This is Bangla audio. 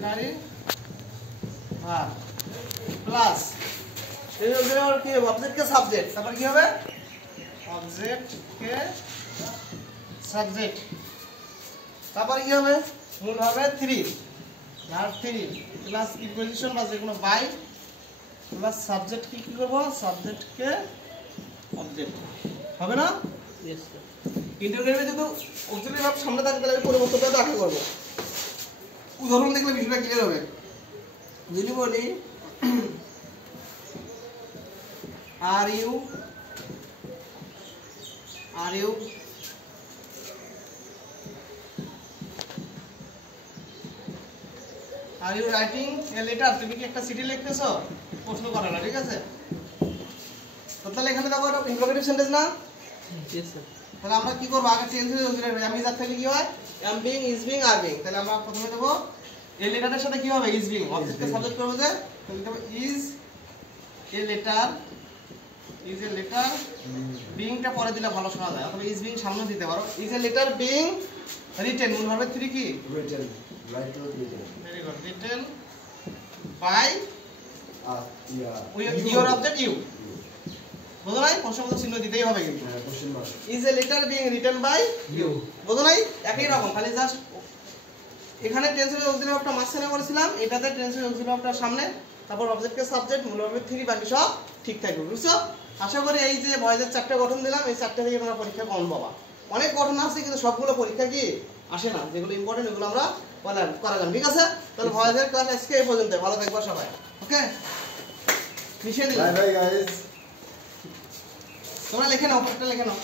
অক্সিলারি ভার্ব প্লাস এই অক্সিলারি কি হবে অবজেক্ট কে সাবজেক্ট তারপর কি হবে অবজেক্ট কে সাবজেক্ট তারপর কি হবে মূল হবে 3 ভার্ব 3 প্লাস প্রিপোজিশন বা যে কোনো বাই প্লাস সাবজেক্ট কি কি করব সাবজেক্ট কে অবজেক্ট হবে না यस सर ইন্টারগ্রেমে যদি অক্সিলারি ভার্ব সামনে থাকে তাহলে পরিবর্তনটা আগে করব উদাহরণ দেখলে বিষয়টা ক্লিয়ার হবে যদি বলি are you writing a letter তুমি কি একটা চিঠি লিখতেছো প্রশ্ন করো না ঠিক আছে তো তাহলে এখানে দেখো এটা ইন্টারোগেটিভ সেন্টেন্স না यस सर তাহলে আমরা কি করব আগে টেন্স এর অক্সিলারি আমি যার থেকে কি হয় am being is being are being তাহলে আমরা প্রথমে দেব এই লেটারের সাথে কি হবে is being অবজেক্টকে সাবজেক্ট করব যে তাহলে দেব is a letter being টা পরে দিলে ভালো শোনা যায় অথবা is being সামনে দিতে পারো is a letter being written মূল ভাবে 3 কি written right to written very good written by yeah your object you বুঝো নাই প্রশ্নবোধক চিহ্ন দিতেই হবে কিন্তু question mark is a letter being written by you বুঝো নাই একই রকম খালি জাস্ট এখানে টেন্সের অক্সিলারি ভার্বটা মাঝখানে করেছিলাম এটাতে টেন্সের অক্সিলারি ভার্বটা সামনে তারপর অবজেক্টকে সাবজেক্ট মূলভাবে 3 বাকি সব ঠিক থাকবে বুঝছো আশা করি এই যে ভয়েসের চারটি গঠন দিলাম এই চারটি থেকে তোমরা পরীক্ষা কম পাবা অনেক গঠন আছে কিন্তু সবগুলো পরীক্ষা কি আসে না যেগুলো ইম্পর্টেন্ট এগুলো আমরা করালাম ঠিক আছে তাহলে ভয়েসের ক্লাস আজকে এই পর্যন্ত ভালো থাকবা সবাই ওকে মিশিয়ে দিলাম bye bye guys তোমরা লিখে নাও একটা লিখে নাও